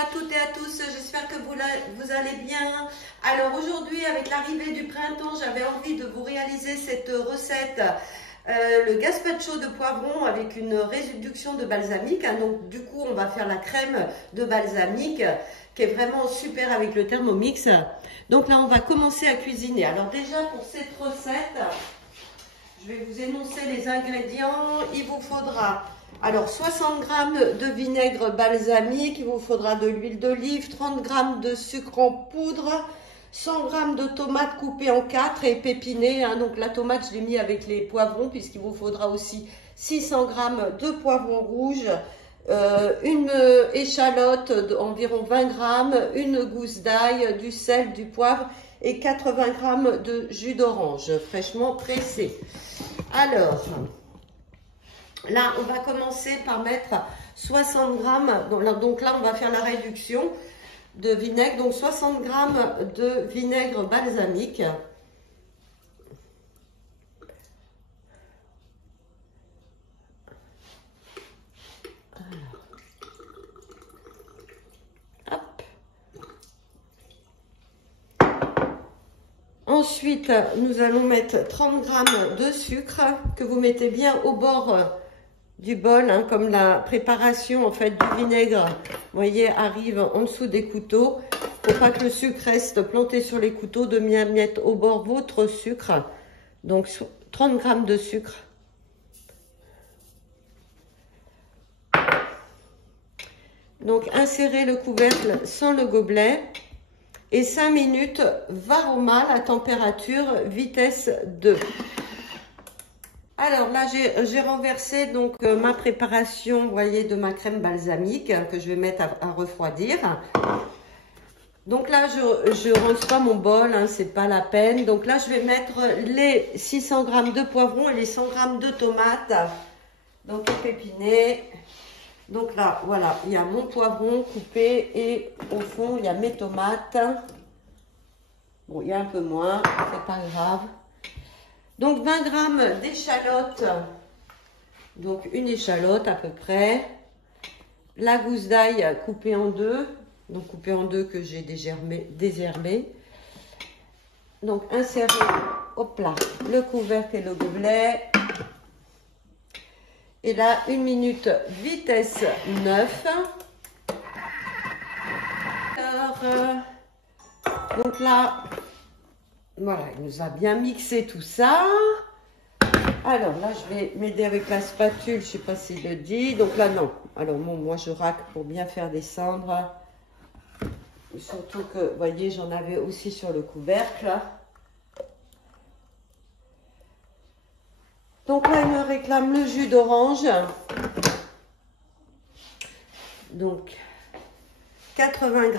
à toutes et à tous, j'espère que vous allez bien. Alors aujourd'hui, avec l'arrivée du printemps, j'avais envie de vous réaliser cette recette, le gazpacho de poivron avec une réduction de balsamique. Donc du coup, on va faire la crème de balsamique qui est vraiment super avec le Thermomix. Donc là, on va commencer à cuisiner. Alors déjà, pour cette recette, je vais vous énoncer les ingrédients. Il vous faudra... Alors, 60 g de vinaigre balsamique, il vous faudra de l'huile d'olive, 30 g de sucre en poudre, 100 g de tomates coupées en 4 et pépinées. Donc, la tomate, je l'ai mis avec les poivrons, puisqu'il vous faudra aussi 600 g de poivrons rouges, une échalote d'environ 20 g, une gousse d'ail, du sel, du poivre et 80 g de jus d'orange fraîchement pressé. Alors... là, on va commencer par mettre 60 g, donc là, on va faire la réduction de vinaigre, donc 60 g de vinaigre balsamique. Hop. Ensuite, nous allons mettre 30 g de sucre que vous mettez bien au bord du bol, comme la préparation en fait du vinaigre, vous voyez, arrive en dessous des couteaux. Pour pas que le sucre reste planté sur les couteaux, de bien mettre au bord votre sucre. Donc 30 g de sucre. Donc insérez le couvercle sans le gobelet et 5 minutes varoma à température vitesse 2. Alors là, j'ai renversé donc ma préparation, vous voyez, de ma crème balsamique que je vais mettre à refroidir. Donc là, je ronce pas mon bol, c'est pas la peine. Donc là, je vais mettre les 600 g de poivrons et les 100 g de tomates. Donc épinés. Donc là, voilà, il y a mon poivron coupé et au fond, il y a mes tomates. Bon, il y a un peu moins, c'est pas grave. Donc 20 g d'échalotes, donc une échalote à peu près, la gousse d'ail coupée en deux, donc coupée en deux que j'ai désherbée. Donc insérez, hop là, le couvercle et le gobelet. Et là, 1 minute vitesse 9. Alors, donc là... voilà, il nous a bien mixé tout ça. Alors là, je vais m'aider avec la spatule, je ne sais pas s'il le dit. Donc là, non. Alors bon, moi, je racle pour bien faire descendre. Et surtout que, vous voyez, j'en avais aussi sur le couvercle. Donc là, il me réclame le jus d'orange. Donc, 80 g.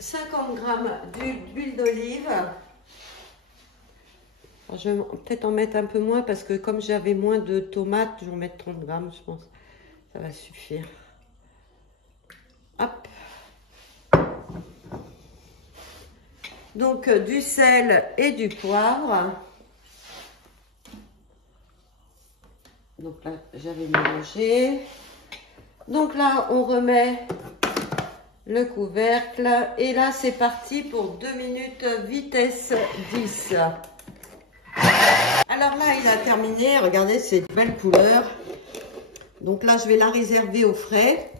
50 g d'huile d'olive. Je vais peut-être en mettre un peu moins parce que comme j'avais moins de tomates, je vais en mettre 30 g, je pense. Ça va suffire. Hop. Donc du sel et du poivre. Donc là, j'avais mélangé. Donc là, on remet le couvercle et là c'est parti pour 2 minutes vitesse 10. Alors là il a terminé, regardez cette belle couleur. Donc là je vais la réserver au frais.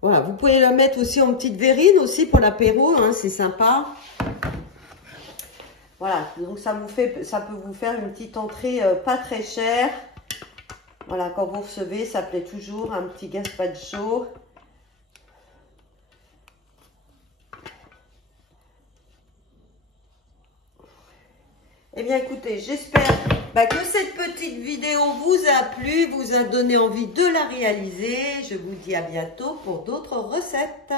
Voilà, vous pouvez la mettre aussi en petite verrine aussi pour l'apéro, c'est sympa. Voilà, donc ça peut vous faire une petite entrée pas très chère. Voilà, quand vous recevez, ça plaît toujours, un petit gazpacho. Eh bien, écoutez, j'espère que cette petite vidéo vous a plu, vous a donné envie de la réaliser. Je vous dis à bientôt pour d'autres recettes.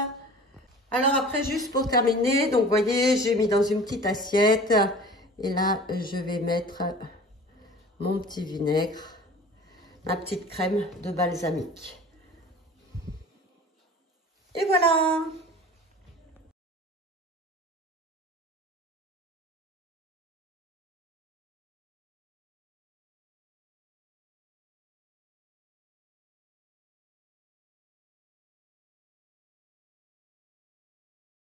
Alors après, juste pour terminer, donc vous voyez, j'ai mis dans une petite assiette. Et là, je vais mettre mon petit vinaigre. Ma petite crème de balsamique. Et voilà!